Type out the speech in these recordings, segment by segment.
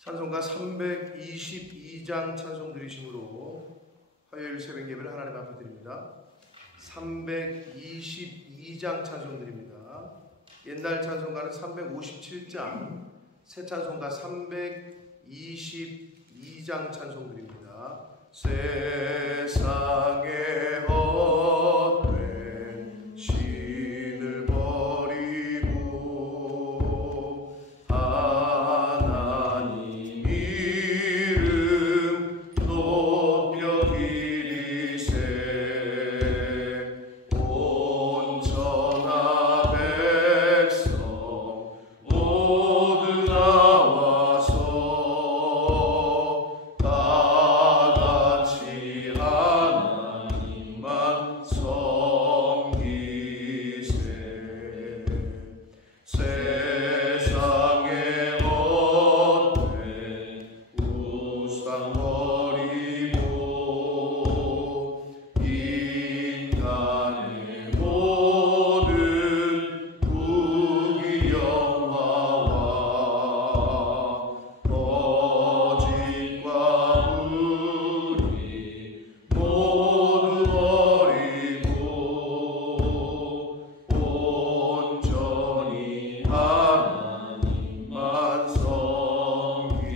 찬송가 322장 찬송 드리심으로 화요일 새벽 예배를 하나님 앞에 드립니다. 322장 찬송 드립니다. 옛날 찬송가는 357장, 새 찬송가 322장 찬송 드립니다. 세상에 헛된 신을 버리고 하나님 이름 높여 기리세. 온 천하 백성 모두 나와서 다 같이 하나님만 섬기세. 세상에 헛된 우상 버리고 인간의 모든 부귀영화와 거짓과 불의 모두 버리고 온전히 하나님만 섬기세.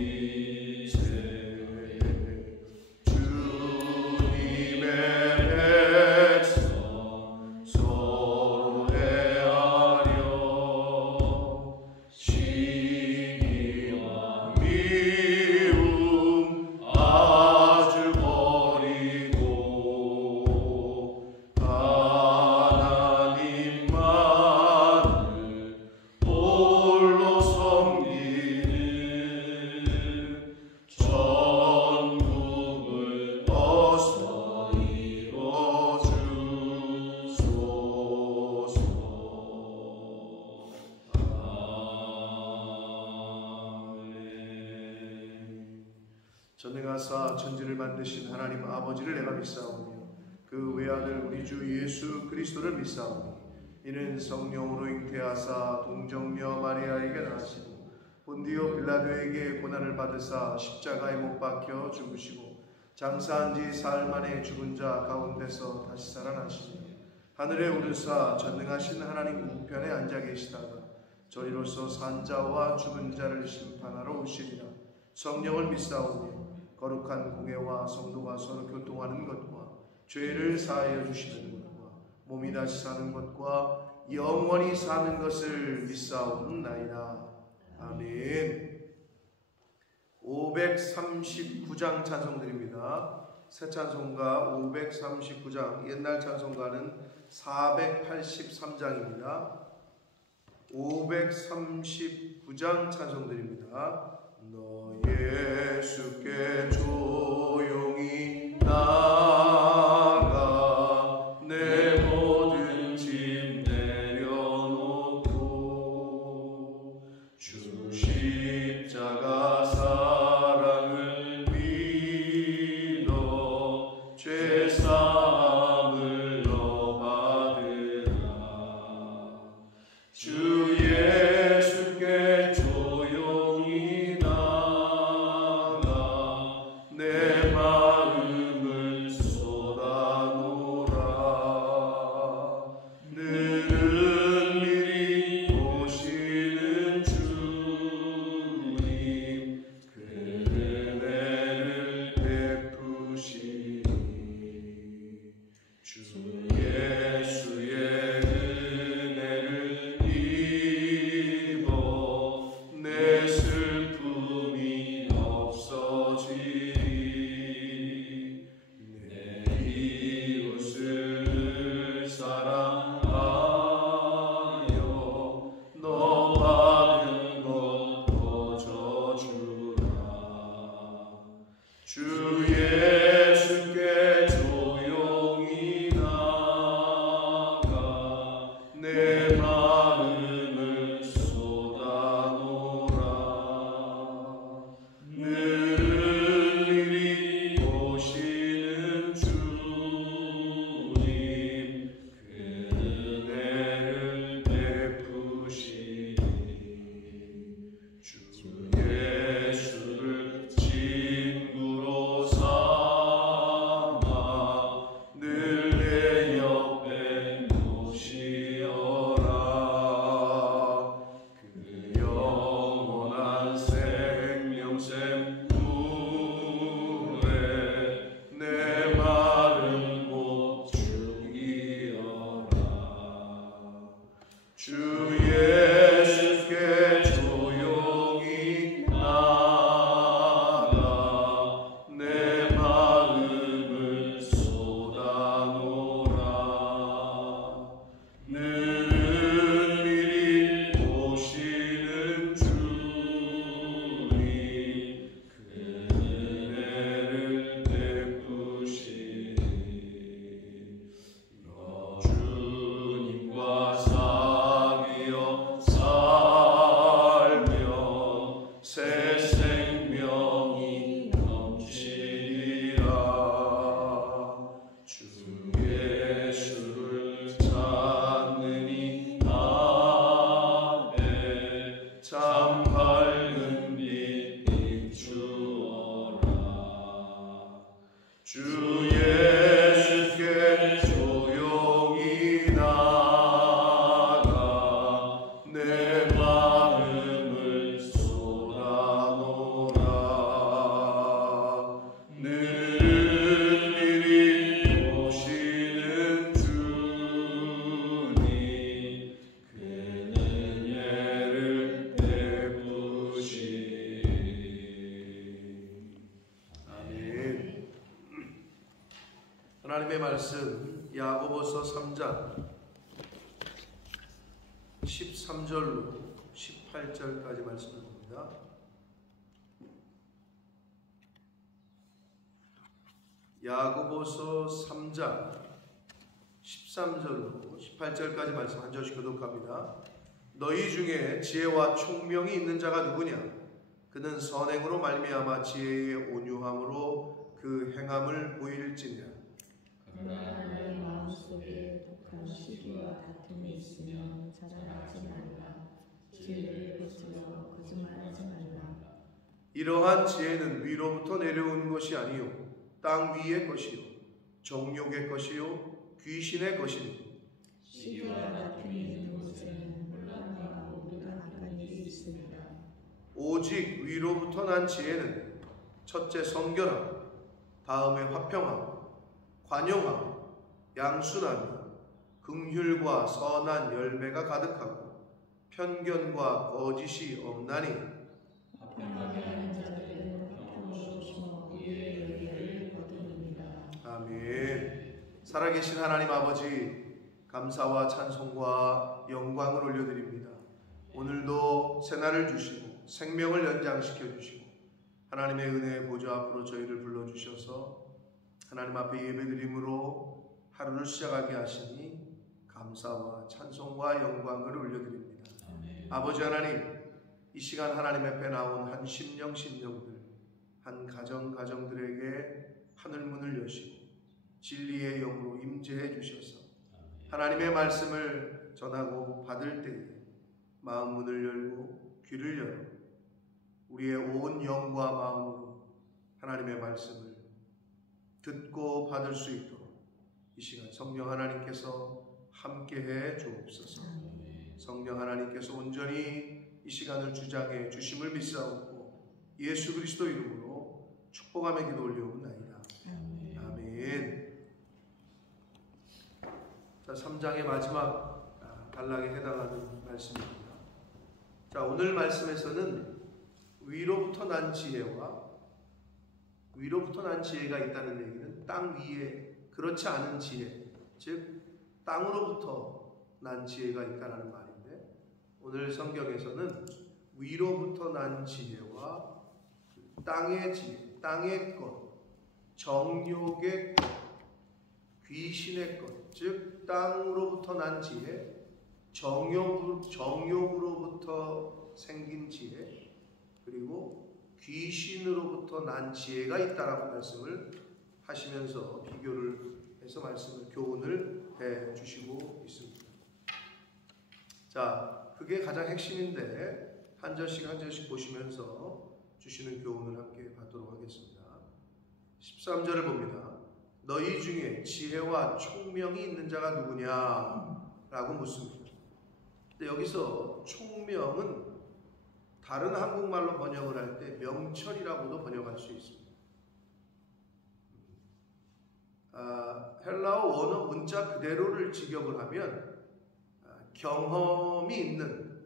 주님의 백성 서로 대하여 시기와 미움 아주 버리고 하나님만을 홀로 섬기는 천국을 어서 이뤄주소서. 아멘. 전능하사 천지를 만드신 하나님 아버지를 내가 믿사오며 그 외아들 우리 주 예수 그리스도를 믿사오니 이는 성령으로 잉태하사 동정녀 마리아에게 나시고 본디오 빌라도에게 고난을 받으사 십자가에 못 박혀 죽으시고 장사한 지 사흘 만에 죽은 자 가운데서 다시 살아나시니 하늘에 오르사 전능하신 하나님 우편에 앉아 계시다가 저리로서 산 자와 죽은 자를 심판하러 오시리라. 성령을 믿사오며 거룩한 공회와 성도가 서로 교통하는 것과 죄를 사하여 주시는 것과 몸이 다시 사는 것과 영원히 사는 것을 믿사옵나이다. 아멘. 539장 찬송드립니다. 새 찬송가 539장, 옛날 찬송가는 483장입니다. 539장 찬송드립니다. 너 예수께 조용히 나아가 내 모든 짐 내려놓고 주 십자가 사랑을 믿어 죄 사함을 너 받으라. 주 예수께 조용히 나가 내 마음을 주 예수께 조용히 나아가 내 마음을 쏟아놓으라. 능히 오시는 주니 그 은혜를 베푸시니 주님과 사귀어 살며 새 생명이 넘치리라. 주 예수를 찾느니 나에 참 밝은 빛 비추어라. 주 예수께 조용히 나아가 내 마음을 쏟아놓으라. 능히 오시는 주니 그 은혜를 베푸시니. 아멘. 하나님의 말씀 야고보서 3장 13절로 18절까지 말씀을 봅니다. 야고보서 3장 13절로 18절까지 말씀 한 절씩 교독합니다. 너희 중에 지혜와 총명이 있는 자가 누구냐? 그는 선행으로 말미암아 지혜의 온유함으로 그 행함을 보일지니라. 그러나 너의 마음속에 독한 시기와 다툼이 있으면 자랑하지 말라. 진리를 베풀어 거짓말하지 말라. 이러한 지혜는 위로부터 내려온 것이 아니요 땅 위의 것이요 정욕의 것이요 귀신의 것이니 시기와 다툼이 있는 곳에는 혼란과 모든 악한 일이 있습니다. 오직 위로부터 난 지혜는 첫째 성결함, 다음에 화평함, 관용함, 양순함이 긍휼과 선한 열매가 가득하고 편견과 거짓이 없나니 화평하게 하는 자들은 화평으로 심어 의의 열매를 거두느니라. 아멘. 살아계신 하나님 아버지, 감사와 찬송과 영광을 올려드립니다. 오늘도 새날을 주시고 생명을 연장시켜 주시고 하나님의 은혜의 보좌 앞으로 저희를 불러주셔서 하나님 앞에 예배드림으로 하루를 시작하게 하시니 감사와 찬송과 영광을 올려드립니다. 아멘. 아버지 하나님, 이 시간 하나님 앞에 나온 한 심령들, 한 가정들에게 하늘문을 여시고 진리의 영으로 임재해 주셔서 하나님의 말씀을 전하고 받을 때에 마음 문을 열고 귀를 열어 우리의 온 영과 마음으로 하나님의 말씀을 듣고 받을 수 있도록 이 시간 성령 하나님께서 함께해 주옵소서. 성령 하나님께서 온전히 이 시간을 주장해 주심을 믿사옵고 예수 그리스도 이름으로 축복하며 기도 올리옵나이다. 아멘. 자, 3장의 마지막 단락에 해당하는 말씀입니다. 자, 오늘 말씀에서는 위로부터 난 지혜와 위로부터 난 지혜가 있다는 얘기는 땅 위에 그렇지 않은 지혜, 즉 땅으로부터 난 지혜가 있다는 말인데, 오늘 성경에서는 위로부터 난 지혜와 땅의 지혜, 땅의 것, 정욕의 것, 귀신의 것, 즉 땅으로부터 난 지혜, 정욕으로부터 생긴 지혜, 그리고 귀신으로부터 난 지혜가 있다라고 말씀을 하시면서 비교를 해서 말씀을 교훈을 해 주시고 있습니다. 자, 그게 가장 핵심인데 한 절씩 한 절씩 보시면서 주시는 교훈을 함께 받도록 하겠습니다. 13절을 봅니다. 너희 중에 지혜와 총명이 있는 자가 누구냐? 라고 묻습니다. 근데 여기서 총명은 다른 한국말로 번역을 할 때 명철이라고도 번역할 수 있습니다. 헬라어 원어 문자 그대로를 직역을 하면 경험이 있는,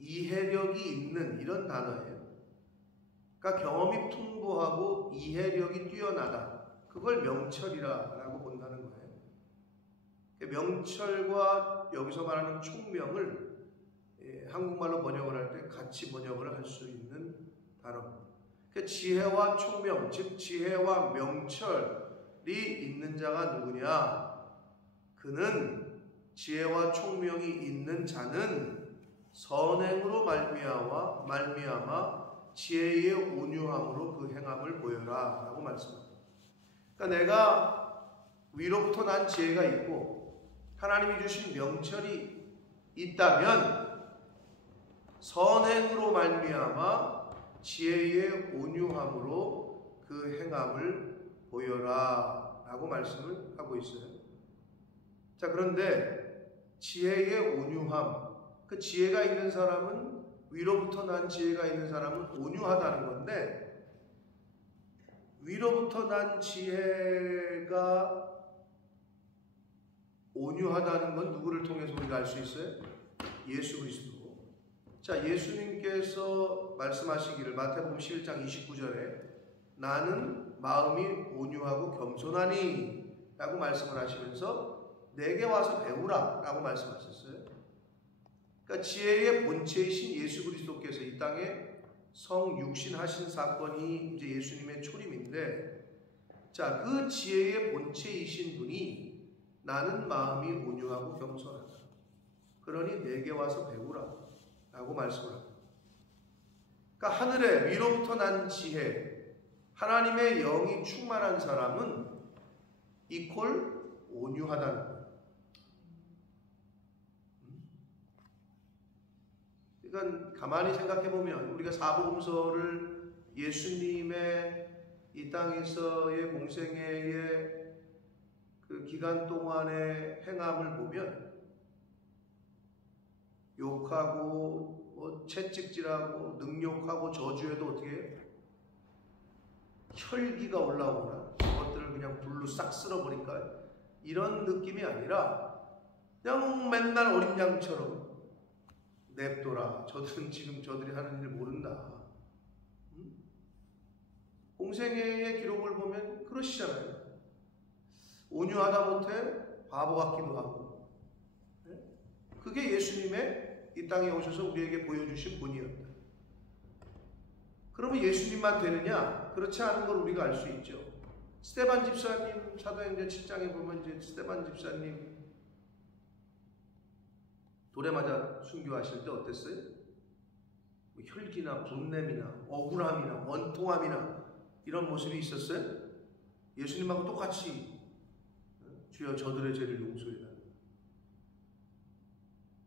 이해력이 있는 이런 단어예요. 그러니까 경험이 풍부하고 이해력이 뛰어나다. 그걸 명철이라고 본다는 거예요. 명철과 여기서 말하는 총명을 한국말로 번역을 할 때 같이 번역을 할 수 있는 단어입니다. 그러니까 지혜와 총명, 즉 지혜와 명철이 있는 자가 누구냐? 그는 지혜와 총명이 있는 자는 선행으로 말미암아 지혜의 온유함으로 그 행함을 보여라 라고 말씀합니다. 그러니까 내가 위로부터 난 지혜가 있고 하나님이 주신 명철이 있다면 선행으로 말미암아 지혜의 온유함으로 그 행함을 보여라 라고 말씀을 하고 있어요. 자, 그런데 지혜의 온유함, 그 지혜가 있는 사람은, 위로부터 난 지혜가 있는 사람은 온유하다는 건데, 위로부터 난 지혜가 온유하다는 건 누구를 통해서 우리가 알 수 있어요? 예수 그리스도. 자, 예수님께서 말씀하시기를 마태복음 11장 29절에 나는 마음이 온유하고 겸손하니 라고 말씀을 하시면서 내게 와서 배우라 라고 말씀하셨어요. 그러니까 지혜의 본체이신 예수 그리스도께서 이 땅에 성육신하신 사건이 이제 예수님의 초림인데, 자, 그 지혜의 본체이신 분이 나는 마음이 온유하고 겸손하다. 그러니 내게 와서 배우라 라고 말씀을 합니다. 그러니까 하늘에 위로부터 난 지혜, 하나님의 영이 충만한 사람은 이퀄 온유하다는 거예요. 그러니까 가만히 생각해보면 우리가 사복음서를 예수님의 이 땅에서의 공생애의 그 기간 동안의 행함을 보면 욕하고 뭐 채찍질하고 능욕하고 저주해도 어떻게 해요? 혈기가 올라오거나 그것들을 그냥 불로 싹 쓸어버릴까? 이런 느낌이 아니라 그냥 맨날 어린 양처럼 냅둬라. 저들은 지금 저들이 하는 일 모른다. 공생애의 기록을 보면 그러시잖아요. 온유하다 못해 바보 같기도 하고. 그게 예수님의 이 땅에 오셔서 우리에게 보여주신 분이었다. 그러면 예수님만 되느냐? 그렇지 않은 걸 우리가 알 수 있죠. 스데반 집사님, 사도행전 7장에 보면 이제 스데반 집사님 돌에 맞아 순교하실 때 어땠어요? 뭐 혈기나 분냄이나 억울함이나 원통함이나 이런 모습이 있었어요? 예수님하고 똑같이 주여 저들의 죄를 용서해라.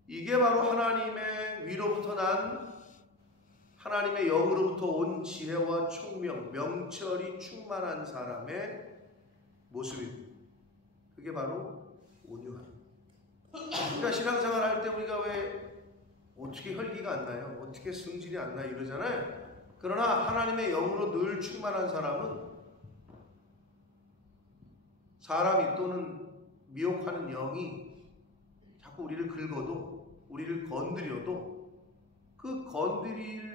이게 바로 하나님의 위로부터 난 하나님의 영으로부터 온 지혜와 총명, 명철이 충만한 사람의 모습입니다. 그게 바로 온유함. 그러니까 신앙생활 할 때 우리가 왜 어떻게 혈기가 안 나요? 어떻게 성질이 안 나요? 이러잖아요. 그러나 하나님의 영으로 늘 충만한 사람은 사람이 또는 미혹하는 영이 자꾸 우리를 긁어도 우리를 건드려도 그 건드릴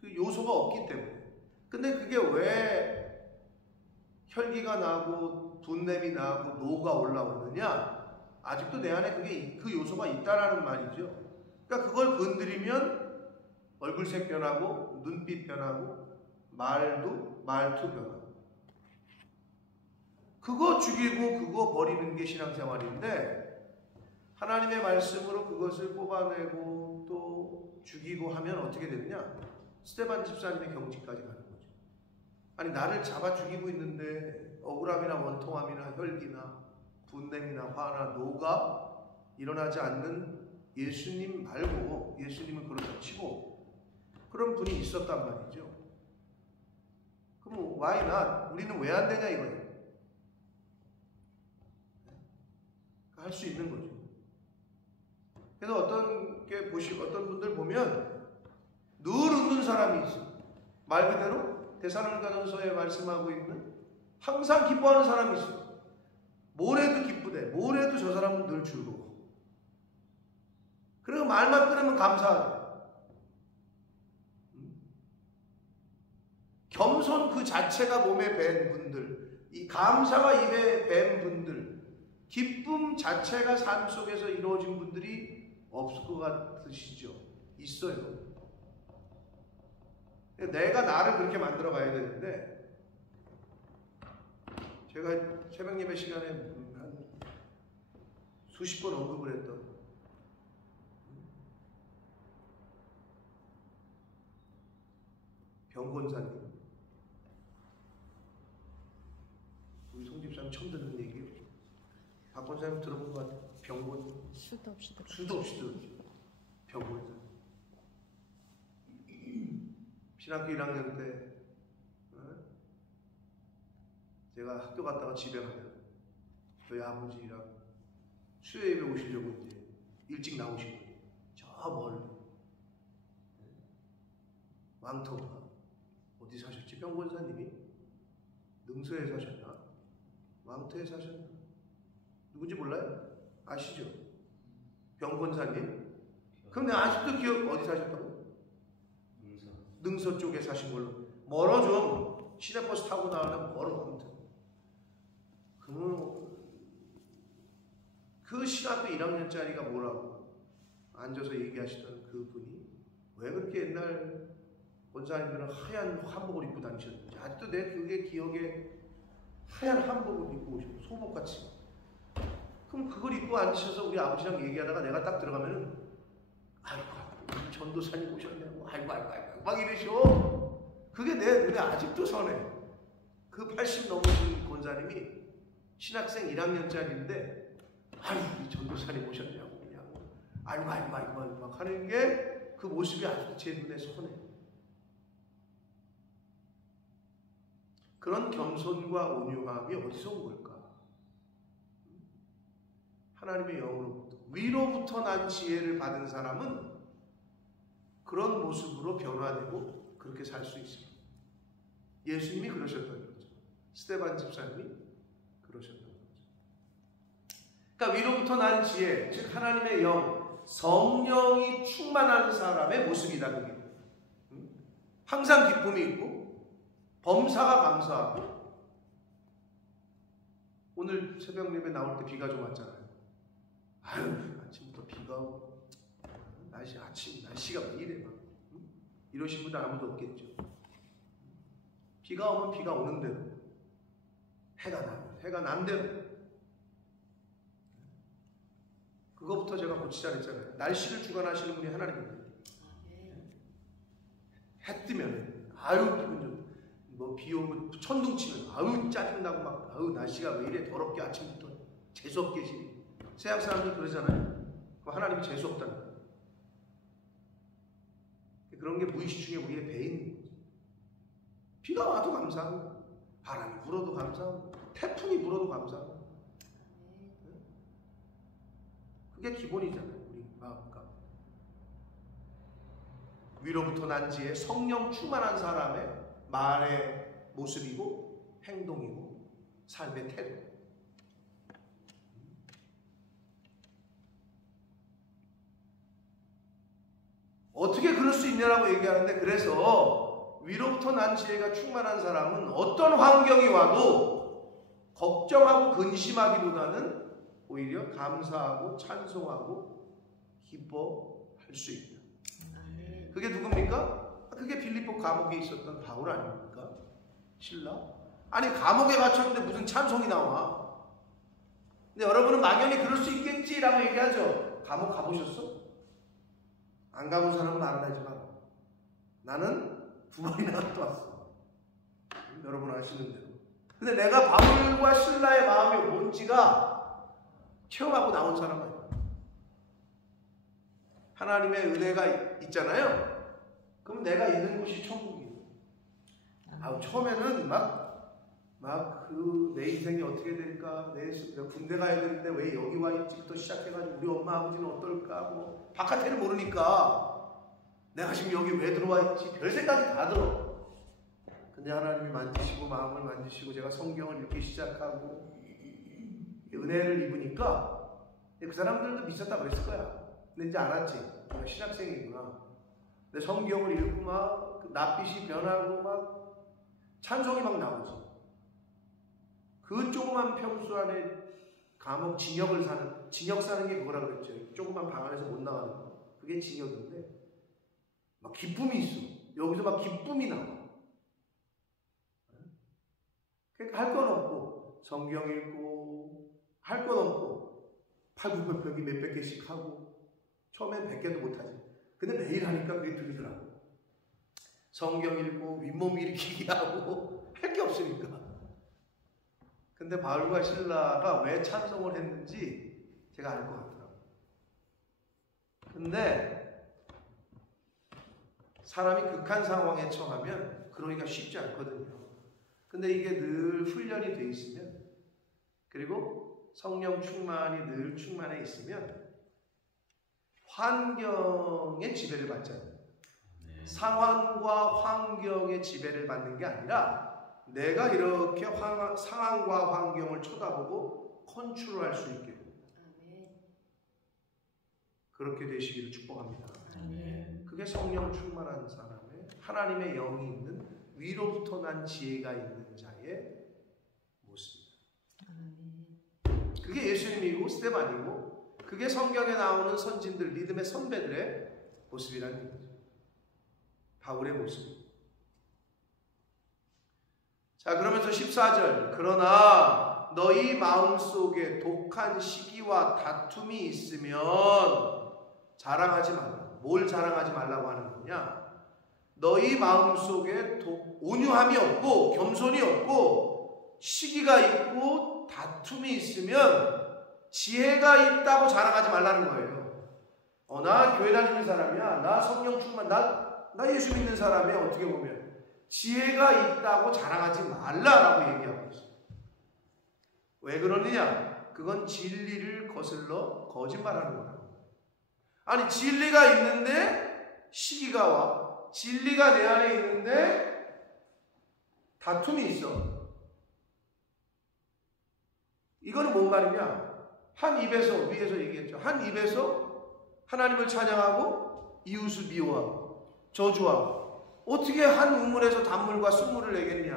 그 요소가 없기 때문에. 근데 그게 왜 혈기가 나고 분냄이 나고 노가 올라오느냐? 아직도 내 안에 그게 그 요소가 있다라는 말이죠. 그러니까 그걸 건드리면 얼굴색 변하고 눈빛 변하고 말투 변하고. 그거 죽이고 그거 버리는 게 신앙생활인데, 하나님의 말씀으로 그것을 뽑아내고 또 죽이고 하면 어떻게 되느냐? 스데반 집사님의 경지까지 가는 거죠. 아니, 나를 잡아 죽이고 있는데 억울함이나 원통함이나 혈기나 분냄이나 화나 노가 일어나지 않는 예수님 말고, 예수님은 그렇다 치고 그런 분이 있었단 말이죠. 그럼 why not? 우리는 왜 안 되냐 이거예요. 할 수 있는 거죠. 그래서 어떤 분들 보면 늘 웃는 사람이 있어요. 말 그대로 데살로니가전서에 말씀하고 있는 항상 기뻐하는 사람이 있어요. 뭘 해도 기쁘대. 뭘 해도 저 사람은 늘 즐거워. 그리고 말만 끊으면 감사하래. 겸손 그 자체가 몸에 밴 분들, 이 감사가 입에 밴 분들, 기쁨 자체가 삶 속에서 이루어진 분들이 없을 것 같으시죠? 있어요. 내가 나를 그렇게 만들어 가야 되는데, 제가 새벽 예배 시간에 한 수십 번 언급을 했던 병권사님, 우리 송 집사님 처음 듣는 얘기예요. 박 권사님 들어본 것 같아요. 병권, 수도 없이 들었죠. 병권사. 신학교 1학년 때 제가 학교 갔다가 집에 가면 저희 아버지랑 수요 예배 오시려고 이제 일찍 나오시고 저 멀리 왕터가 어디 사셨지? 병권사님이 능서에 사셨나? 왕터에 사셨나? 누군지 몰라요? 아시죠? 병권사님? 그럼 내가 아직도 기억, 어디 사셨다고? 능서 쪽에 사신 걸로. 멀어 좀. 시내버스 타고 나가면 멀어. 아무튼 그 신학교 1학년짜리가 뭐라고 앉아서 얘기하시던 그분이 왜 그렇게 옛날 권사님들은 하얀 한복을 입고 다니셨는지 아직도 내 그게 기억에, 하얀 한복을 입고 오시고 소복같이. 그럼 그걸 입고 앉으셔서 우리 아버지랑 얘기하다가 내가 딱 들어가면은 아이고 전도사님 오셨네요. 아이고 막 이러셔. 그게 내 눈에 아직도 선해. 그 80 넘으신 권사님이 신학생 1학년짜리인데 아이고 전도사님 오셨냐고 그냥 아이고 막 하는 게 그 모습이 아직도 제 눈에 선해. 그런 겸손과 온유함이 어디서 온 걸까? 하나님의 영으로부터, 위로부터 난 지혜를 받은 사람은 그런 모습으로 변화되고 그렇게 살 수 있습니다. 예수님이 그러셨던 거죠. 스데반 집사님이 그러셨던 거죠. 그러니까 위로부터 난 지혜, 즉 하나님의 영, 성령이 충만한 사람의 모습이다. 그게 항상 기쁨이 있고 범사가 감사하고. 오늘 새벽 예배 나올 때 비가 좀 왔잖아요. 아유 아침부터 비가 오고 날씨가 왜 이래 막 이러신 분들 아무도 없겠죠. 비가 오면 비가 오는 대로, 해가 난 대로. 그거부터 제가 고치자 그랬잖아요. 날씨를 주관하시는 분이 하나님입니다. 해 뜨면 아유 기분 좋고, 뭐 비 오고 천둥 치면 아유 짜증나고 막 아유 날씨가 왜 이래 더럽게 아침부터 재수없게 지내. 세상 사람들 그러잖아요. 하나님이 재수 없다는 거예요. 그런 게 무의식 중에 우리의 배에 있는 거죠. 비가 와도 감사하고, 바람이 불어도 감사하고, 태풍이 불어도 감사하고. 그게 기본이잖아요. 우리 마음과 위로부터 난 지혜, 성령 충만한 사람의 말의 모습이고 행동이고 삶의 태도. 어떻게 그럴 수 있냐라고 얘기하는데, 그래서 위로부터 난 지혜가 충만한 사람은 어떤 환경이 와도 걱정하고 근심하기보다는 오히려 감사하고 찬송하고 기뻐할 수 있다. 그게 누굽니까? 그게 빌립보 감옥에 있었던 바울 아닙니까? 신라? 아니 감옥에 갇혔는데 무슨 찬송이 나와? 근데 여러분은 막연히 그럴 수 있겠지라고 얘기하죠. 감옥 가보셨어? 안 가본 사람은 말을 하지 마. 나는 2번이나 갔다 왔어. 여러분 아시는 대로. 근데 내가 바울과 신라의 마음이 뭔지가 체험하고 나온 사람은 하나님의 은혜가 있잖아요. 그럼 내가 있는 곳이 천국이에요. 처음에는 내 인생이 어떻게 될까? 내가 군대 가야 되는데 왜 여기 와 있지부터 시작해가지고 우리 엄마 아버지는 어떨까? 뭐 바깥에는 모르니까 내가 지금 여기 왜 들어와 있지? 별 생각이 다 들어. 근데 하나님이 만지시고 마음을 만지시고 제가 성경을 읽기 시작하고 은혜를 입으니까 그 사람들도 미쳤다 그랬을 거야. 근데 이제 알았지. 내가 신학생이구나. 내 성경을 읽고 막 낯빛이 변하고 막 찬송이 막 나오지. 그 조그만 평수 안에 감옥 징역 사는 게 그거라 그랬죠. 조그만 방 안에서 못 나가는 거. 그게 징역인데 막 기쁨이 있어. 여기서 막 기쁨이 나와. 그러니까 할 건 없고 성경 읽고 할 건 없고 팔굽혀펴기 몇백 개씩 하고 처음엔 100개도 못하지. 근데 매일 하니까 그게 들리더라고. 성경 읽고 윗몸 일으키기 하고 할 게 없으니까. 근데 바울과 실라가 왜 찬송을 했는지 제가 알 것 같더라고요. 근데 사람이 극한 상황에 처하면 그러기가 쉽지 않거든요. 근데 이게 늘 훈련이 돼 있으면, 그리고 성령 충만이 늘 충만해 있으면 환경의 지배를 받잖아요. 상황과 환경의 지배를 받는 게 아니라 내가 이렇게 상황과 환경을 쳐다보고 컨트롤할 수 있게 됩니다. 그렇게 되시기를 축복합니다. 그게 성령 충만한 사람의 하나님의 영이 있는 위로부터 난 지혜가 있는 자의 모습입니다. 그게 예수님이고 스데반이고 그게 성경에 나오는 선진들, 믿음의 선배들의 모습이라는 얘기죠. 바울의 모습. 자, 그러면서 14절, 그러나 너희 마음속에 독한 시기와 다툼이 있으면 자랑하지 말라. 뭘 자랑하지 말라고 하는 거냐? 너희 마음속에 온유함이 없고 겸손이 없고 시기가 있고 다툼이 있으면 지혜가 있다고 자랑하지 말라는 거예요. 나 교회 다니는 사람이야. 나 성령 충만, 나 예수 믿는 사람이야. 어떻게 보면 지혜가 있다고 자랑하지 말라라고 얘기하고 있어요. 왜 그러느냐? 그건 진리를 거슬러 거짓말하는 거라고. 아니, 진리가 있는데 시기가 와. 진리가 내 안에 있는데 다툼이 있어. 이거는 뭔 말이냐? 한 입에서, 위에서 얘기했죠. 한 입에서 하나님을 찬양하고 이웃을 미워하고 저주하고, 어떻게 한 우물에서 단물과 순물을 내겠냐?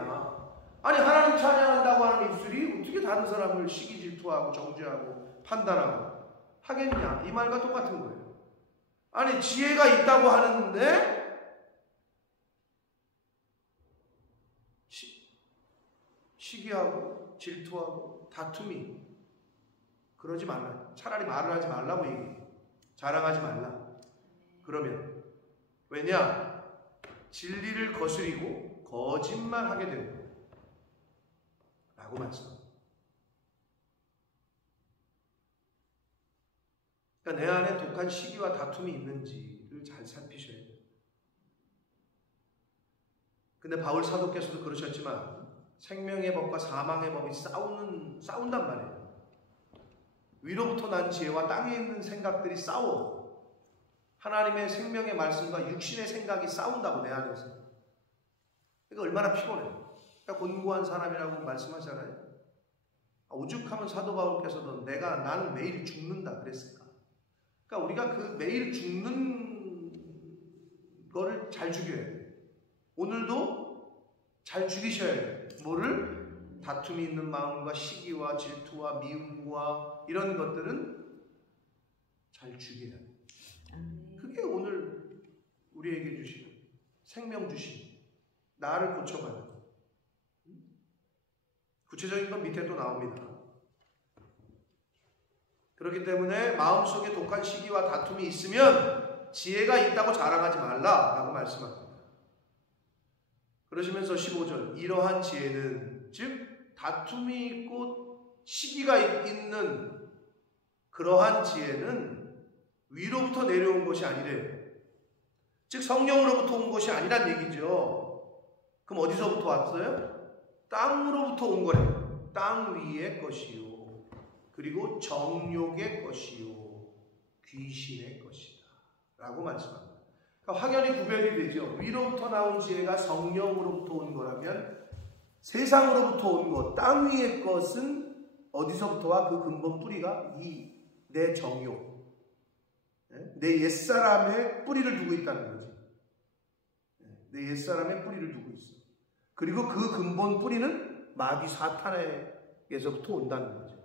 아니, 하나님 찬양한다고 하는 입술이 어떻게 다른 사람을 시기 질투하고 정죄하고 판단하고 하겠냐? 이 말과 똑같은 거예요. 아니, 지혜가 있다고 하는데 시기하고 질투하고 다툼이, 그러지 말라. 차라리 말을 하지 말라고 얘기해. 자랑하지 말라. 그러면 왜냐? 진리를 거스리고 거짓말하게 되는 거예요. 라고 말씀합니다. 그러니까 내 안에 독한 시기와 다툼이 있는지를 잘 살피셔야 돼요. 근데 바울 사도께서도 그러셨지만 생명의 법과 사망의 법이 싸운단 말이에요. 위로부터 난 지혜와 땅에 있는 생각들이 싸워. 하나님의 생명의 말씀과 육신의 생각이 싸운다고, 내 안에서. 그러니까 얼마나 피곤해요. 그러니까 곤고한 사람이라고 말씀하잖아요. 오죽하면 사도 바울께서도 나는 매일 죽는다 그랬을까. 그러니까 우리가 그 매일 죽는 거를 잘 죽여야 돼요. 오늘도 잘 죽이셔야 돼요. 뭐를? 다툼이 있는 마음과 시기와 질투와 미움과 이런 것들은 잘 죽여야 돼요. 그게 오늘 우리에게 주시는 생명 주신, 나를 고쳐가는, 구체적인 건 밑에 또 나옵니다. 그렇기 때문에 마음속에 독한 시기와 다툼이 있으면 지혜가 있다고 자랑하지 말라라고 말씀합니다. 그러시면서 15절, 이러한 지혜는, 즉 다툼이 있고 시기가 있는 그러한 지혜는 위로부터 내려온 것이 아니래요. 즉 성령으로부터 온 것이 아니란 얘기죠. 그럼 어디서부터 왔어요? 땅으로부터 온 거래요. 땅 위의 것이요, 그리고 정욕의 것이요, 귀신의 것이다 라고 말씀합니다. 그러니까 확연히 구별이 되죠. 위로부터 나온 지혜가 성령으로부터 온 거라면 세상으로부터 온 것, 땅 위의 것은 어디서부터 와? 그 근본 뿌리가 내 정욕, 내 옛사람의 뿌리를 두고 있다는 거지. 내 옛사람의 뿌리를 두고 있어. 그리고 그 근본 뿌리는 마귀 사탄에게서부터 온다는 거죠.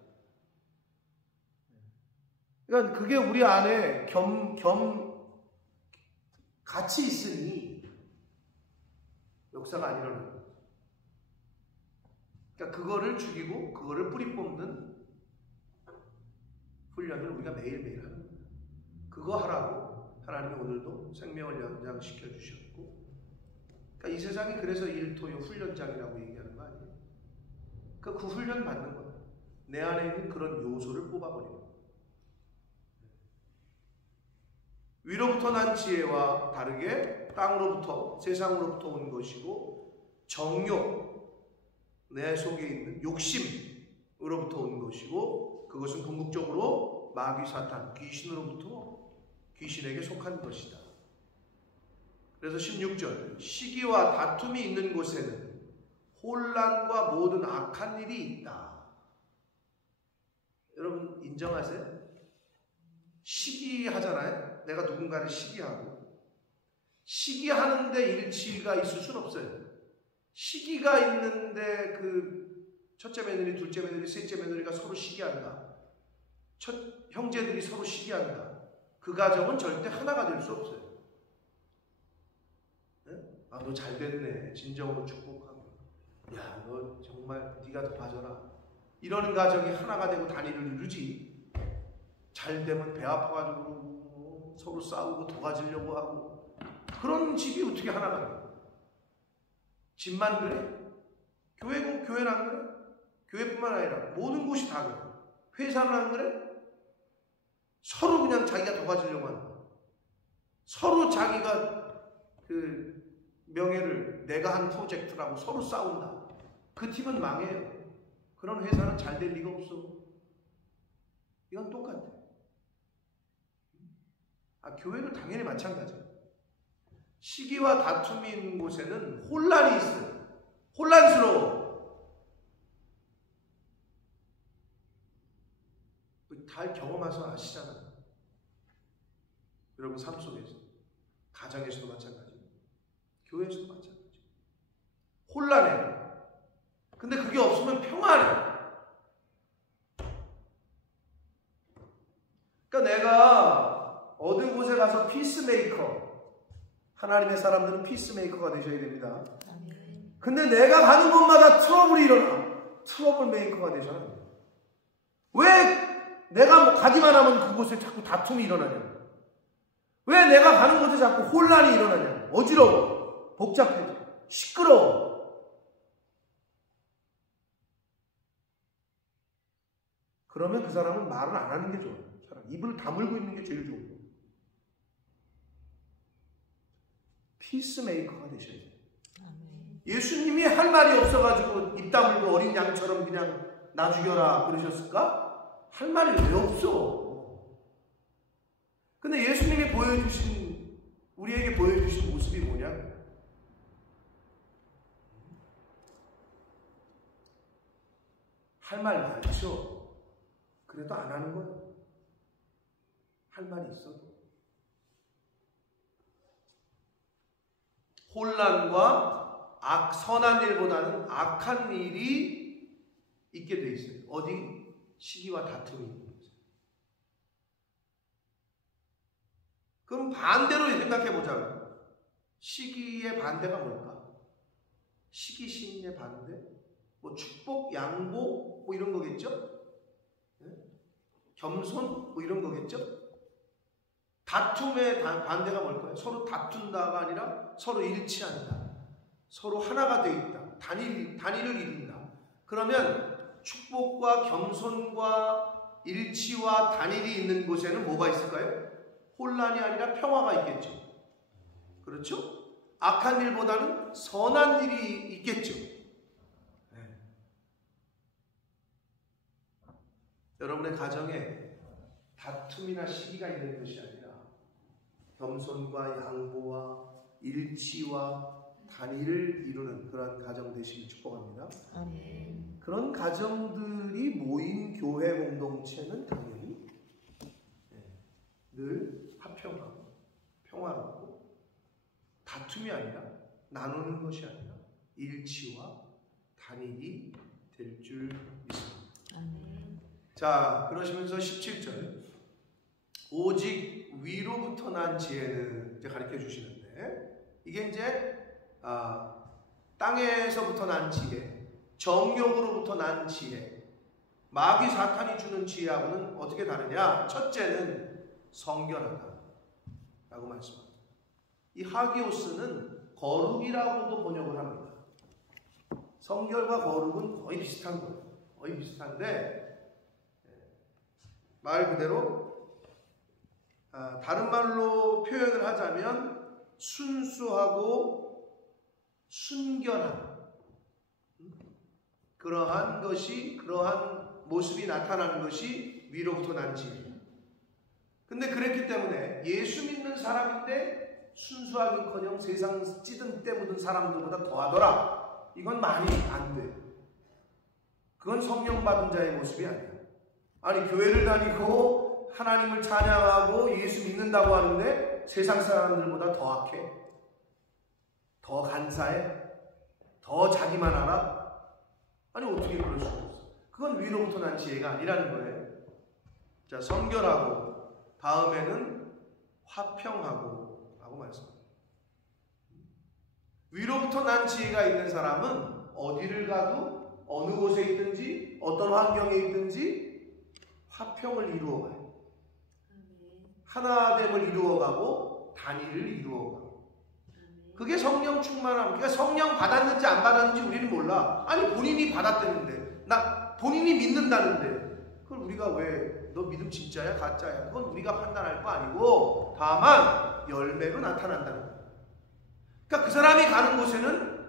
그러니까 그게 우리 안에 같이 있으니 역사가 안 일어나는 거죠. 그러니까 그거를 죽이고 그거를 뿌리 뽑는 훈련을 우리가 매일매일 하는 거예요. 그거 하라고 하나님이 오늘도 생명을 연장시켜 주셨고, 그러니까 이 세상이 그래서 일토요 훈련장이라고 얘기하는 거 아니에요? 그 훈련 받는 거예요. 내 안에 있는 그런 요소를 뽑아버리는 거예요. 위로부터 난 지혜와 다르게 땅으로부터, 세상으로부터 온 것이고, 정욕, 내 속에 있는 욕심으로부터 온 것이고, 그것은 궁극적으로 마귀 사탄, 귀신에게 속한 것이다. 그래서 16절, 시기와 다툼이 있는 곳에는 혼란과 모든 악한 일이 있다. 여러분 인정하세요? 시기하잖아요. 내가 누군가를 시기하고, 시기하는데 일치가 있을 수는 없어요. 시기가 있는데 그 첫째 며느리, 둘째 며느리, 셋째 며느리가 서로 시기한다. 형제들이 서로 시기한다. 그 가정은 절대 하나가 될 수 없어요. 네? 아, 너 잘 됐네. 진정으로 축복하고. 야, 너 정말 네가 더 봐줘라. 이러는 가정이 하나가 되고 단위를 이루지. 잘 되면 배 아파가지고 그러고, 서로 싸우고 도와주려고 하고, 그런 집이 어떻게 하나가 돼? 집만 그래? 교회는 안 그래? 교회뿐만 아니라 모든 곳이 다 그래. 회사는 안 그래? 서로 그냥 자기가 도와주려고 하는 거야. 서로 자기가 그 명예를 내가 한 프로젝트라고 서로 싸운다. 그 팀은 망해요. 그런 회사는 잘 될 리가 없어. 이건 똑같아. 교회도 당연히 마찬가지야. 시기와 다툼이 있는 곳에는 혼란이 있어요. 혼란스러워. 다 경험해서 아시잖아요. 여러분 삶 속에서, 가정에서도 마찬가지고, 교회에서도 마찬가지고. 혼란해. 근데 그게 없으면 평안해. 그러니까 내가 어느 곳에 가서 피스메이커, 하나님의 사람들은 피스메이커가 되셔야 됩니다. 근데 내가 가는 곳마다 트러블이 일어나. 트러블 메이커가 되셔야 돼요. 왜 내가 가기만 하면 그곳에 자꾸 다툼이 일어나냐? 왜 내가 가는 곳에 자꾸 혼란이 일어나냐? 어지러워, 복잡해져, 시끄러워. 그러면 그 사람은 말을 안 하는 게 좋아요. 입을 다물고 있는 게 제일 좋은 거예요. 피스메이커가 되셔야 돼요. 예수님이 할 말이 없어가지고 입 다물고 어린 양처럼 그냥 나 죽여라 그러셨을까? 할 말이 왜 없어? 근데 예수님이 우리에게 보여주신 모습이 뭐냐? 할 말 많죠? 그래도 안 하는 거예요. 할 말이 있어도. 혼란과 선한 일보다는 악한 일이 있게 돼 있어요. 어디? 시기와 다툼이 있는 거죠. 그럼 반대로 생각해 보자고요. 시기의 반대가 뭘까? 시기심의 반대? 뭐 축복, 양보, 뭐 이런 거겠죠? 네? 겸손, 뭐 이런 거겠죠? 다툼의 반대가 뭘까요? 서로 다툰다가 아니라 서로 일치한다. 서로 하나가 되어 있다. 단위를 이룬다. 그러면 축복과 겸손과 일치와 단일이 있는 곳에는 뭐가 있을까요? 혼란이 아니라 평화가 있겠죠. 그렇죠? 악한 일보다는 선한 일이 있겠죠. 네. 여러분의 가정에 다툼이나 시기가 있는 것이 아니라 겸손과 양보와 일치와 단위를 이루는 그런 가정 되시길 축복합니다. 아멘. 그런 가정들이 모인 교회 공동체는 당연히 늘 화평하고 평화롭고 다툼이 아니라 나누는 것이 아니라 일치와 단일이 될 줄 믿습니다. 아멘. 자, 그러시면서 17절 오직 위로부터 난 지혜는 이제 가르쳐 주시는데, 이게 이제 땅에서부터 난 지혜, 정욕으로부터 난 지혜, 마귀 사탄이 주는 지혜하고는 어떻게 다르냐? 첫째는 성결하다 라고 말씀합니다. 이 하기오스는 거룩이라고도 번역을 합니다. 성결과 거룩은 거의 비슷한 거예요. 거의 비슷한데 말 그대로 다른 말로 표현을 하자면 순수하고 순결한 그러한 모습이 나타나는 것이 위로부터 난 지혜. 근데 그랬기 때문에 예수 믿는 사람인데 순수하기커녕 세상 찌든 때 묻은 사람들보다 더하더라. 이건 말이 안 돼. 그건 성령 받은 자의 모습이 아니야. 아니, 교회를 다니고 하나님을 찬양하고 예수 믿는다고 하는데 세상 사람들보다 더 악해, 더 간사해, 더 자기만 알아? 아니, 어떻게 그럴 수가 있어? 그건 위로부터 난 지혜가 아니라는 거예요. 자, 성결하고 다음에는 화평하고 라고 말씀합니다. 위로부터 난 지혜가 있는 사람은 어디를 가도 어느 곳에 있든지 어떤 환경에 있든지 화평을 이루어가요. 하나됨을 이루어가고 단일을 이루어가고. 그게 성령 충만함. 그러니까 성령 받았는지 안 받았는지 우리는 몰라. 아니, 본인이 받았다는데, 본인이 믿는다는데 그걸 우리가 왜 너 믿음 진짜야 가짜야? 그건 우리가 판단할 거 아니고 다만 열매로 나타난다는 거예요. 그러니까 그 사람이 가는 곳에는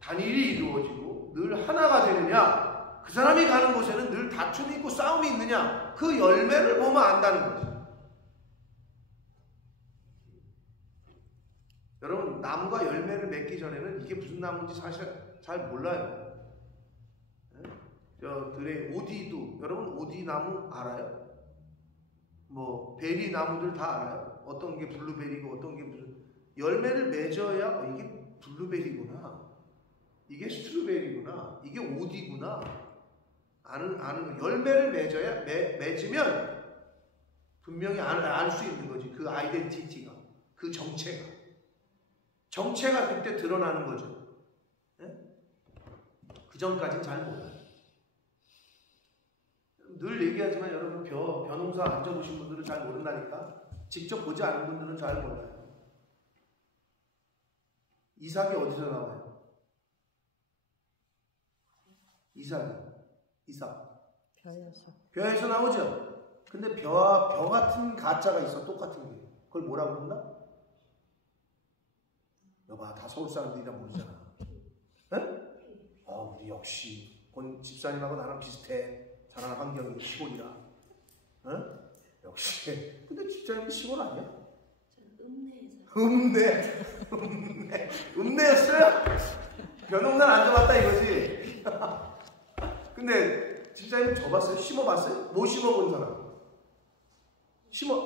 단일이 이루어지고 늘 하나가 되느냐, 그 사람이 가는 곳에는 늘 다툼이 있고 싸움이 있느냐, 그 열매를 보면 안다는 거죠. 여러분, 나무가 열매를 맺기 전에는 이게 무슨 나무인지 사실 잘 몰라요. 들의 오디도, 여러분 오디 나무 알아요? 뭐 베리 나무들 다 알아요? 어떤 게 블루베리고 어떤 게 무슨 열매를 맺어야 이게 블루베리구나, 이게 스트로베리구나, 이게 오디구나 아는 열매를 맺으면 분명히 알 수 있는 거지. 그 아이덴티티가, 그 정체가 그때 드러나는 거죠. 그 전까지는 잘 몰라요. 늘 얘기하지만 여러분, 벼농사 안 접으신 분들은 잘 모른다니까. 직접 보지 않은 분들은 잘 몰라요. 이삭이 어디서 나와요? 이삭 벼에서 나오죠. 근데 벼 같은 가짜가 있어. 똑같은 게. 그걸 뭐라고 그런다? 여봐, 다 서울 사람들이라 모르잖아. 우리 역시 집사님하고 나랑 비슷해. 자라는 환경이 시골이라. 역시. 근데 집사님도 시골 아니야? 읍내였어요? 벼농사 안 접었다 이거지. 근데 집사님 접었어요? 심어봤어요? 뭐 심어본 사람?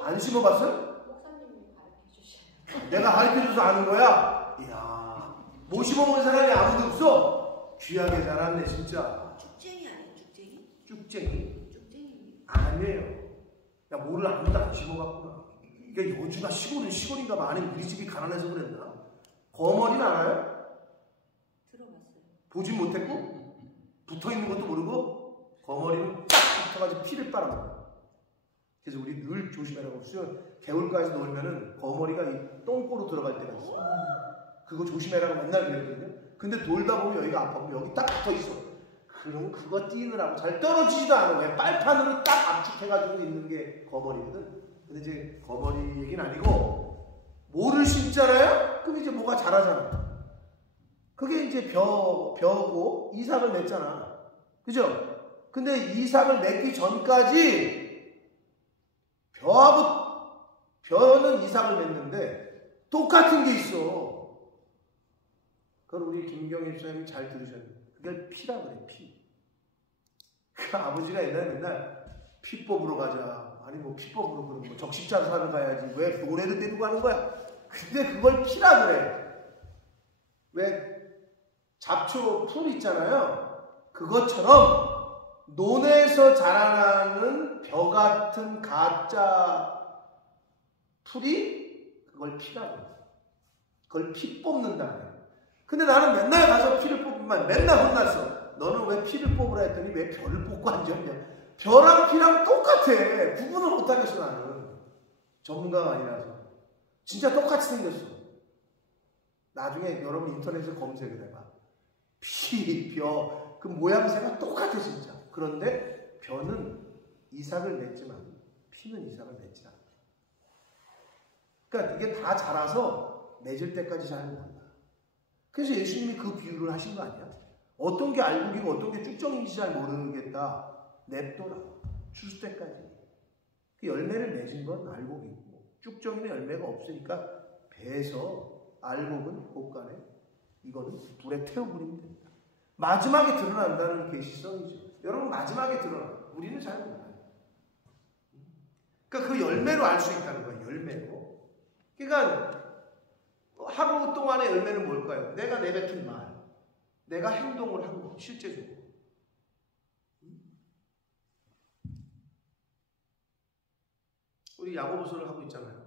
안 심어봤어요? 목사님이 가르쳐주셔요. 내가 가르쳐줘서 아는 거야? 이야, 못 심어본 사람이 아무도 없어? 귀하게 자랐네 진짜. 쭉쟁이 아니에요? 쭉쟁이? 쭉쟁이 아니에요. 야, 뭐를 아무도 안 심어봤구나. 그러니까 여주가 시골은 시골인가 봐. 아니, 우리 집이 가난해서 그랬나? 거머리는 알아요? 들어봤어요. 보진 못했고 붙어있는 것도 모르고 거머리는 딱 붙어가지고 피를 빨아먹어요. 그래서 우리 늘 조심하라고. 개울가에서 놀면은 거머리가 이 똥꼬로 들어갈 때가 있어. 그거 조심해라고 맨날 그랬거든요. 근데 놀다 보면 여기가 아파서 여기 딱 붙어있어. 그럼 그거 뛰느라고 잘 떨어지지도 않아. 왜? 빨판으로 딱 압축해가지고 있는 게 거머리거든. 근데 이제 거머리 얘기는 아니고 뭐를 심잖아요? 그럼 이제 뭐가 자라잖아. 그게 이제 벼고 이삭을 맺잖아. 그죠? 근데 이삭을 맺기 전까지 벼는 이삭을 맺는데 똑같은 게 있어. 그걸 우리 김경일 선생님이 잘 들으셨는데 그게 피라 그래. 피. 그 아버지가 옛날에 맨날 피 뽑으러 가자. 아니 뭐 피법으로 그런 거 적십자사를 가야지 왜 노래를 데리고 가는 거야? 근데 그걸 피라 그래. 왜 잡초 풀 있잖아요. 그것처럼 논에서 자라나는 벼 같은 가짜 풀이 그걸 피라고 해. 그걸 피 뽑는다 그래. 근데 나는 맨날 가서 피를 뽑으면 맨날 혼났어. 너는 왜 피를 뽑으라 했더니 왜 벼를 뽑고 앉았냐. 벼랑 피랑 똑같아. 구분을 못하겠어 나는. 전문가가 아니라서. 진짜 똑같이 생겼어. 나중에 여러분 인터넷에 검색을 해봐. 피, 벼, 그 모양새가 똑같아 진짜. 그런데 벼는 이삭을 맺지만 피는 이삭을 맺지 않아. 그러니까 이게 다 자라서 맺을 때까지 잘 몰라. 그래서 예수님이 그 비유를 하신 거 아니야? 어떤 게 알곡이고 어떤 게 쭉정인지 잘 모르겠다. 냅둬라. 줄 때까지. 그 열매를 맺은 건 알곡이고 쭉정이는 열매가 없으니까 배에서 알곡은 곳간에 이거는 불에 태워버리면 됩니다. 마지막에 드러난다는 계시성이죠. 여러분 마지막에 드러나. 우리는 잘 몰라요. 그러니까 그 열매로 알 수 있다는 거예요. 열매로. 그러니까 하루 동안의 열매는 뭘까요? 내가 내뱉은 말, 내가 행동을 한 거, 실제적으로. 우리 야고보서를 하고 있잖아요.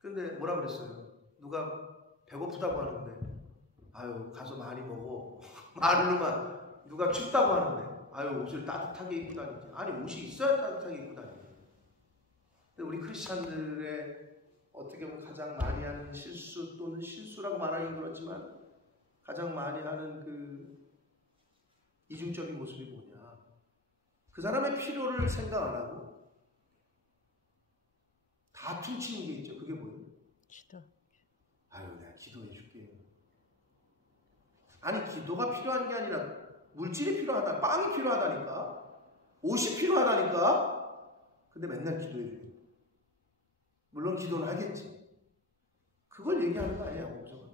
근데 뭐라 그랬어요? 누가 배고프다고 하는데 아유 가서 많이 먹어. 말로만 누가 춥다고 하는데 아유 옷을 따뜻하게 입고 다니지. 아니 옷이 있어야 따뜻하게 입고 다니지. 근데 우리 크리스찬들의 어떻게 보면 가장 많이 하는 실수 또는 실수라고 말하기는 그렇지만 가장 많이 하는 그 이중적인 모습이 뭐냐. 그 사람의 필요를 생각 안 하고 다 퉁치는 게 있죠. 그게 뭐예요? 기도. 아유 내가 기도해 줄게요. 아니 기도가 필요한 게 아니라 물질이 필요하다. 빵이 필요하다니까. 옷이 필요하다니까. 근데 맨날 기도해 줘요. 물론 기도는 하겠지. 그걸 얘기하는 거 아니야, 야고보서가.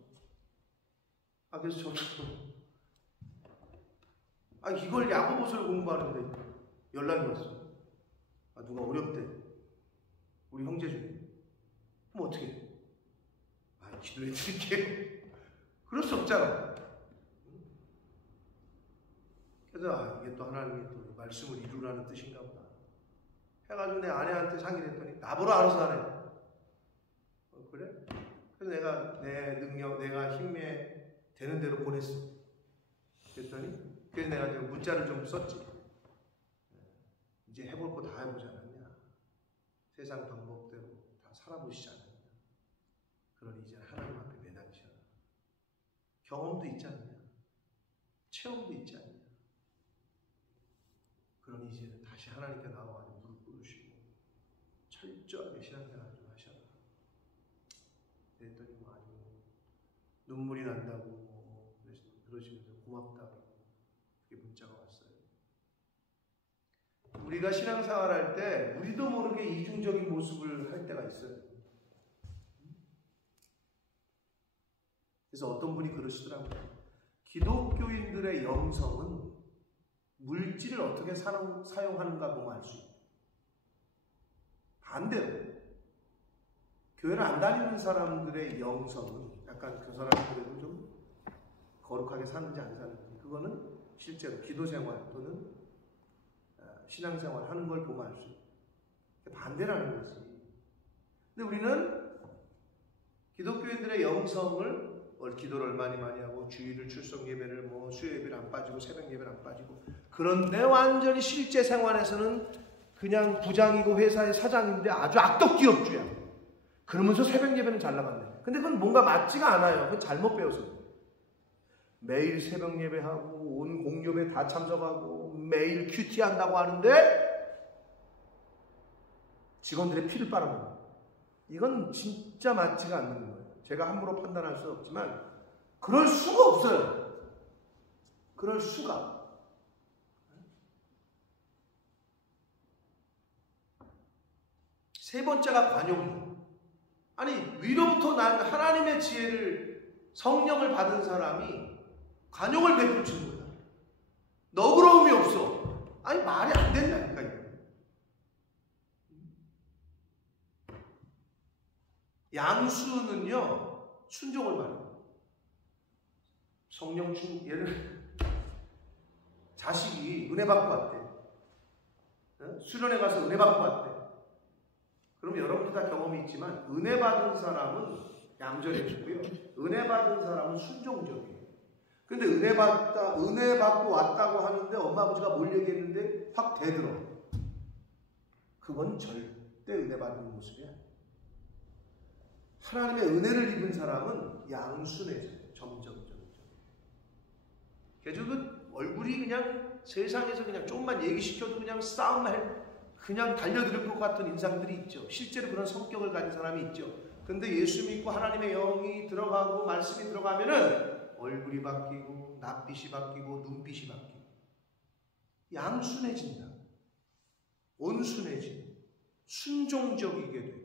그래서 저는 이걸 야고보서를 공부하는데 연락이 왔어. 누가 어렵대. 우리 형제 중에. 그럼 어떻게 해? 기도해 드릴게요. 그럴 수 없잖아. 그래서 이게 또 하나님이 또 말씀을 이루라는 뜻인가 보다. 해가지고 내 아내한테 상의를 했더니 나보러 알아서 하래. 그래? 그래서 내가 내 능력, 내가 힘에 되는 대로 보냈어. 그랬더니 그래서 내가 지금 문자를 좀 썼지. 이제 해볼 거 다 해보지 않았냐. 세상 방법대로 다 살아보시지 않았냐. 그러니 이제 하나님 앞에 매달리셔라. 경험도 있지 않느냐. 체험도 있지 않느냐. 그러니 이제는 다시 하나님께 나와가지고 무릎 꿇으시고 철저하게 신앙생활 좀 하셔라. 그랬더니 아주 눈물이 난다고 그러시면서 고맙다고 그게 문자가 왔어요. 우리가 신앙생활 할 때 우리도 모르게 이중적인 모습을 할 때가 있어요. 그래서 어떤 분이 그러시더라고요. 기독교인들의 영성은 물질을 어떻게 사용하는가 보면 알 수 있어요. 반대로 교회를 안 다니는 사람들의 영성은 약간 그 사람들은 좀 거룩하게 사는지 안 사는지 그거는 실제로 기도생활 또는 신앙생활 하는 걸 보면 알 수 있어요. 반대라는 거지. 근데 우리는 기독교인들의 영성을 기도를 많이 하고 주일을 출석 예배를 뭐 수요 예배를 안 빠지고 새벽 예배를 안 빠지고 그런데 완전히 실제 생활에서는 그냥 부장이고 회사의 사장인데 아주 악덕기업주야. 그러면서 새벽 예배는 잘 나갔네. 근데 그건 뭔가 맞지가 않아요. 그건 잘못 배워서. 매일 새벽 예배하고 온 공유배 다 참석하고 매일 큐티 한다고 하는데 직원들의 피를 빨아먹어. 이건 진짜 맞지가 않는 거예요. 제가 함부로 판단할 수 없지만 그럴 수가 없어요. 그럴 수가. 세 번째가 관용이에요. 아니 위로부터 난 하나님의 지혜를 성령을 받은 사람이 관용을 베풀 줄 몰라. 너그러움이 없어. 아니 말이 안 된다니까. 양수는요, 순종을 말해요. 성령 예를 자식이 은혜 받고 왔대. 수련회 가서 은혜 받고 왔대. 그럼 여러분도 다 경험이 있지만 은혜 받은 사람은 얌전해지고요. 은혜 받은 사람은 순종적이에요. 근데 은혜 받고 왔다고 하는데 엄마 아버지가 뭘 얘기했는데 확 대들어. 그건 절대 은혜 받는 모습이야. 하나님의 은혜를 입은 사람은 양순해져요. 점점. 그래서 그 얼굴이 그냥 세상에서 그냥 조금만 얘기시켜도 그냥 그냥 달려들 것 같은 인상들이 있죠. 실제로 그런 성격을 가진 사람이 있죠. 근데 예수 믿고 하나님의 영이 들어가고 말씀이 들어가면은 얼굴이 바뀌고 낯빛이 바뀌고 눈빛이 바뀌고 양순해진다. 온순해지고 순종적이게 돼요.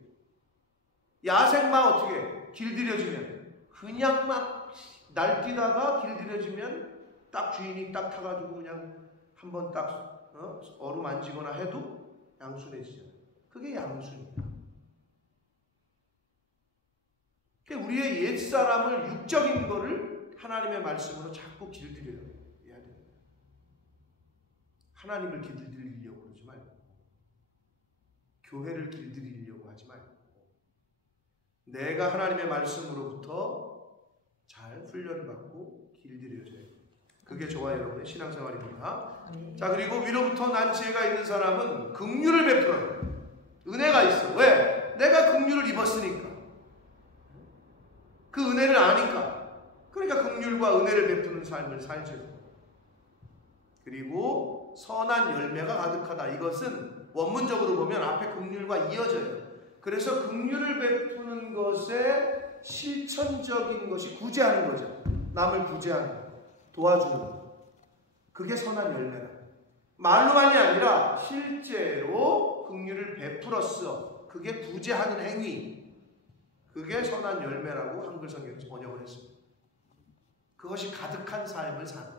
야생마 어떻게 길들여지면 그냥 막 날뛰다가 길들여지면 딱 주인이 딱 타가지고 그냥 한번 딱 어루만지거나 해도 양순해지잖아요. 그게 양순이에요. 그러니까 우리의 옛사람을 육적인 거를 하나님의 말씀으로 자꾸 길들여야 됩니다. 하나님을 길들이려고 그러지 말고 교회를 길들이려고 하지 말고 내가 하나님의 말씀으로부터 잘 훈련받고 길들여져야 돼요. 그게 저와 여러분의 신앙생활입니다. 자, 그리고 위로부터 난 지혜가 있는 사람은 긍휼을 베풀어요. 은혜가 있어. 왜? 내가 긍휼을 입었으니까. 그 은혜를 아니까. 그러니까 긍휼과 은혜를 베푸는 삶을 살죠. 그리고 선한 열매가 가득하다. 이것은 원문적으로 보면 앞에 긍휼과 이어져요. 그래서 긍휼을 베푸는 것에 실천적인 것이 구제하는 거죠. 남을 구제하는 거, 도와주는 거. 그게 선한 열매다. 말로만이 아니라 실제로 긍휼을 베풀었어. 그게 구제하는 행위. 그게 선한 열매라고 한글 성경에서 번역을 했습니다. 그것이 가득한 삶을 사는.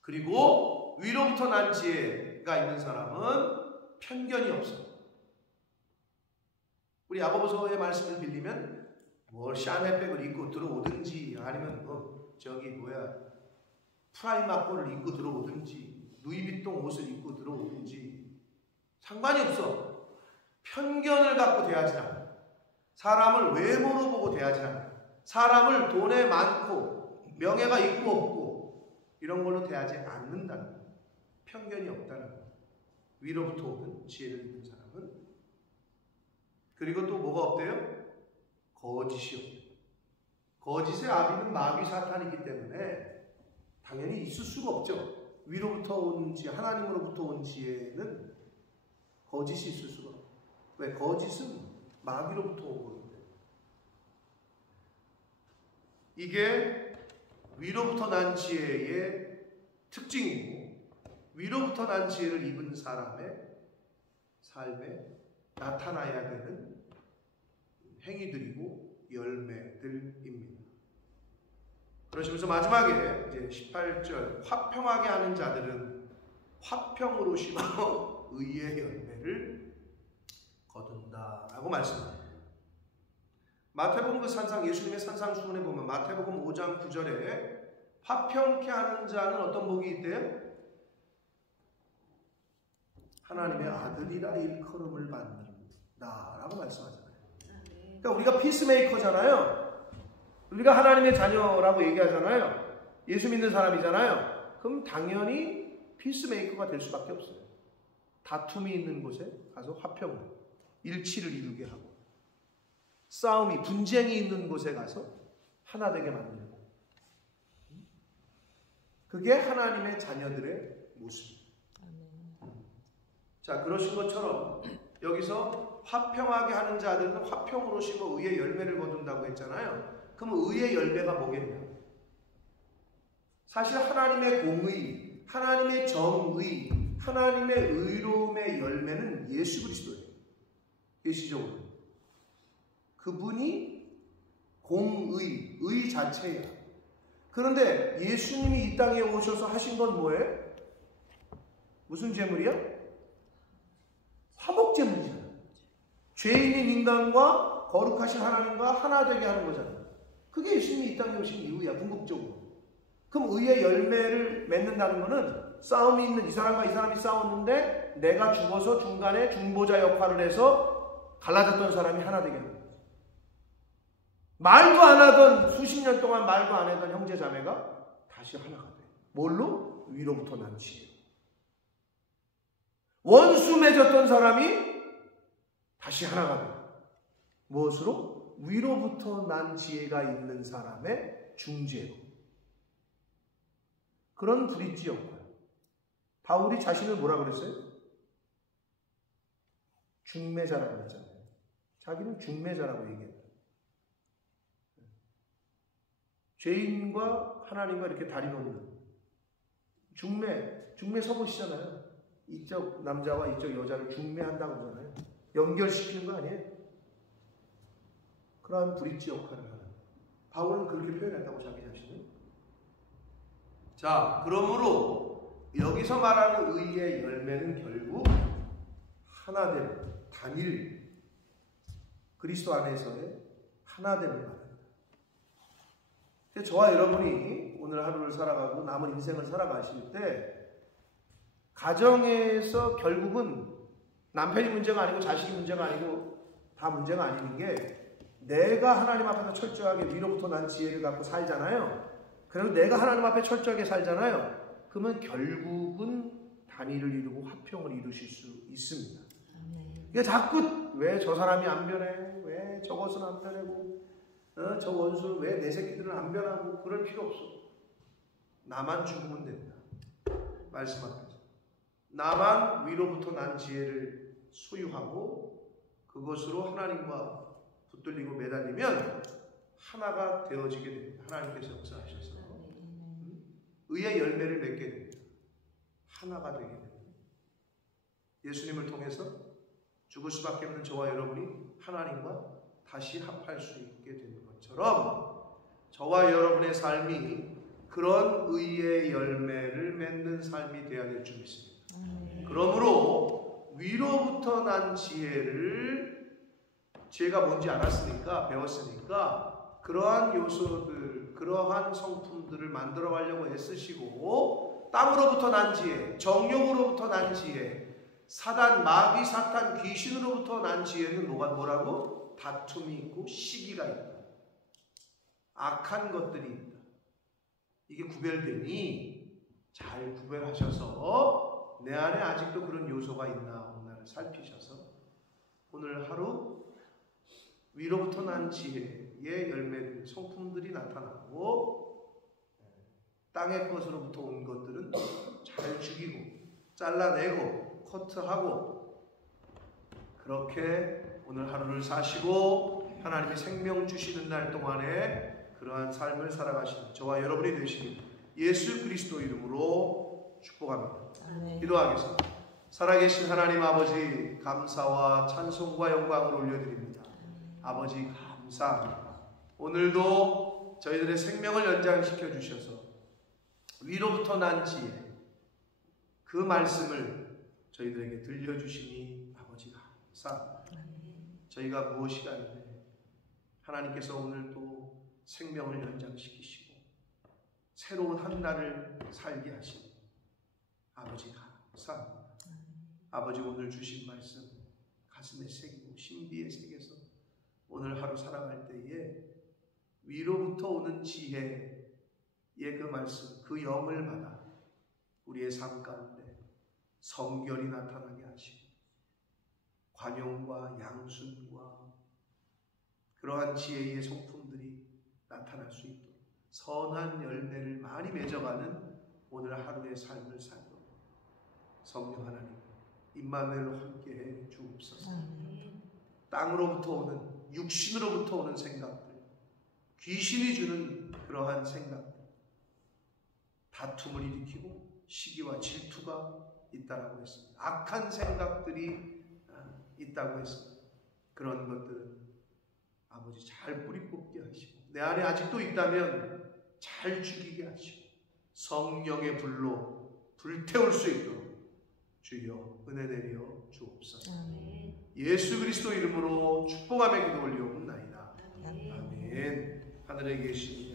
그리고 위로부터 난 지혜가 있는 사람은 편견이 없어. 우리 야고보서의 말씀을 빌리면 뭐 샤넬백을 입고 들어오든지 아니면 프라이마코를 입고 들어오든지 루이비통 옷을 입고 들어오든지 상관이 없어. 편견을 갖고 대하지 않아. 사람을 외모로 보고 대하지 않아. 사람을 돈에 많고 명예가 있고 없고 이런 걸로 대하지 않는다는 거예요. 편견이 없다는 거예요. 위로부터 오는 지혜를 입는 사람은. 그리고 또 뭐가 없대요? 거짓이 없대요. 거짓의 아비는 마귀 사탄이기 때문에 당연히 있을 수가 없죠. 위로부터 온 지혜, 하나님으로부터 온 지혜는 거짓이 있을 수가 없어요. 왜? 거짓은 마귀로부터 온 거기 때문에. 이게 위로부터 난 지혜의 특징이고 위로부터 난 지혜를 입은 사람의 삶에 나타나야 되는 행위들이고 열매들입니다. 그러시면서 마지막에 이제 18절 화평하게 하는 자들은 화평으로 심어 의의 열매를 거둔다라고 말씀합니다. 마태복음 그 산상 예수님의 산상수훈에 보면 마태복음 5장 9절에 화평케 하는 자는 어떤 복이 있대요? 하나님의 아들이라 일컬음을 받는다라고 말씀하잖아요. 그러니까 우리가 피스메이커잖아요. 우리가 하나님의 자녀라고 얘기하잖아요. 예수 믿는 사람이잖아요. 그럼 당연히 피스메이커가 될 수밖에 없어요. 다툼이 있는 곳에 가서 화평을, 일치를 이루게 하고 싸움이, 분쟁이 있는 곳에 가서 하나 되게 만들고 그게 하나님의 자녀들의 모습입니다. 자, 그러신 것처럼 여기서 화평하게 하는 자들은 화평으로 심어 의의 열매를 거둔다고 했잖아요. 그럼 의의 열매가 뭐겠냐? 사실 하나님의 공의, 하나님의 정의, 하나님의 의로움의 열매는 예수 그리스도예요. 계시적으로. 그분이 공의, 의 자체예요. 그런데 예수님이 이 땅에 오셔서 하신 건 뭐예요? 무슨 제물이야? 화목제물이잖아요. 죄인인 인간과 거룩하신 하나님과 하나 되게 하는 거잖아요. 그게 예수님이 이 땅에 오신 이유야, 궁극적으로. 그럼 의의 열매를 맺는다는 거는 싸움이 있는 이 사람과 이 사람이 싸웠는데 내가 죽어서 중간에 중보자 역할을 해서 갈라졌던 사람이 하나 되게 하는 거예요. 말도 안 하던, 수십 년 동안 말도 안 하던 형제 자매가 다시 하나가 돼. 뭘로? 위로부터 난 지혜로. 원수 맺었던 사람이 다시 하나가 돼. 무엇으로? 위로부터 난 지혜가 있는 사람의 중재로. 그런 브릿지 역할. 바울이 자신을 뭐라 그랬어요? 중매자라고 했잖아요. 자기는 중매자라고 얘기했다. 죄인과 하나님과 이렇게 다리 놓는 중매 서보시잖아요. 이쪽 남자와 이쪽 여자를 중매한다고 하잖아요. 연결시키는 거 아니에요? 그러한 브릿지 역할을 하는. 바울은 그렇게 표현했다고 자기 자신을. 자, 그러므로 여기서 말하는 의의 열매는 결국 하나됨, 단일, 그리스도 안에서의 하나됨을 말합니다. 저와 여러분이 오늘 하루를 살아가고 남은 인생을 살아가실 때 가정에서 결국은 남편이 문제가 아니고 자식이 문제가 아니고 다 문제가 아닌 게 내가 하나님 앞에서 철저하게 위로부터 난 지혜를 갖고 살잖아요. 그리고 내가 하나님 앞에 철저하게 살잖아요. 그러면 결국은 단일을 이루고 화평을 이루실 수 있습니다. 그러니까 자꾸 왜 저 사람이 안 변해? 왜 저것은 안 변하고 저 원수 왜 내 새끼들은 안 변하고 그럴 필요 없어. 나만 죽으면 된다. 말씀 앞에서. 나만 위로부터 난 지혜를 소유하고 그것으로 하나님과 붙들리고 매달리면 하나가 되어지게 됩니다. 하나님께서 역사하셔서 의의 열매를 맺게 됩니다. 하나가 되게 됩니다. 예수님을 통해서 죽을 수밖에 없는 저와 여러분이 하나님과 다시 합할 수 있게 되는 것처럼 저와 여러분의 삶이 그런 의의 열매를 맺는 삶이 되어야 될 줄 믿습니다. 그러므로 위로부터 난 지혜가 뭔지 알았으니까, 배웠으니까 그러한 요소들, 그러한 성품들을 만들어 가려고 애쓰시고 땅으로부터 난 지혜, 정욕으로부터 난 지혜, 사단, 마귀, 사탄, 귀신으로부터 난 지혜는 뭐라고? 다툼이 있고 시기가 있다. 악한 것들이 있다. 이게 구별되니 잘 구별하셔서 내 안에 아직도 그런 요소가 있나 없나를 살피셔서 오늘 하루 위로부터 난 지혜의 열매들, 성품들이 나타나고 땅의 것으로부터 온 것들은 잘 죽이고 잘라내고 커트하고 그렇게 오늘 하루를 사시고 하나님의 생명 주시는 날 동안에 그러한 삶을 살아가시는 저와 여러분이 되시길 예수 그리스도 이름으로 축복합니다. 아멘. 기도하겠습니다. 살아계신 하나님 아버지 감사와 찬송과 영광을 올려드립니다. 아버지 감사합니다. 오늘도 저희들의 생명을 연장시켜 주셔서 위로부터 난 지혜 그 말씀을 저희들에게 들려주시니 아버지 감사합니다. 저희가 무엇이 아닌데 하나님께서 오늘도 생명을 연장시키시고 새로운 한 날을 살게 하시니 아버지 감사합니다. 아버지 오늘 주신 말씀 가슴에 새기고 신비에 새겨서 오늘 하루 살아갈 때에 위로부터 오는 지혜의 그 말씀, 그 영을 받아 우리의 삶 가운데 성결이 나타나게 하시고 관용과 양순과 그러한 지혜의 성품들이 나타날 수 있도록 선한 열매를 많이 맺어가는 오늘 하루의 삶을 살도록 성령 하나님 임마누엘로 함께해 주옵소서. 땅으로부터 오는 육신으로부터 오는 생각들, 귀신이 주는 그러한 생각들, 다툼을 일으키고 시기와 질투가 있다고 했습니다. 악한 생각들이 있다고 했습니다. 그런 것들은 아버지 잘 뿌리 뽑게 하시고 내 안에 아직도 있다면 잘 죽이게 하시고 성령의 불로 불태울 수 있도록 주여 은혜 내려 주옵소서. 예수 그리스도 이름으로 축복하며 기도 올리옵나이다. 아멘. 하늘에 계신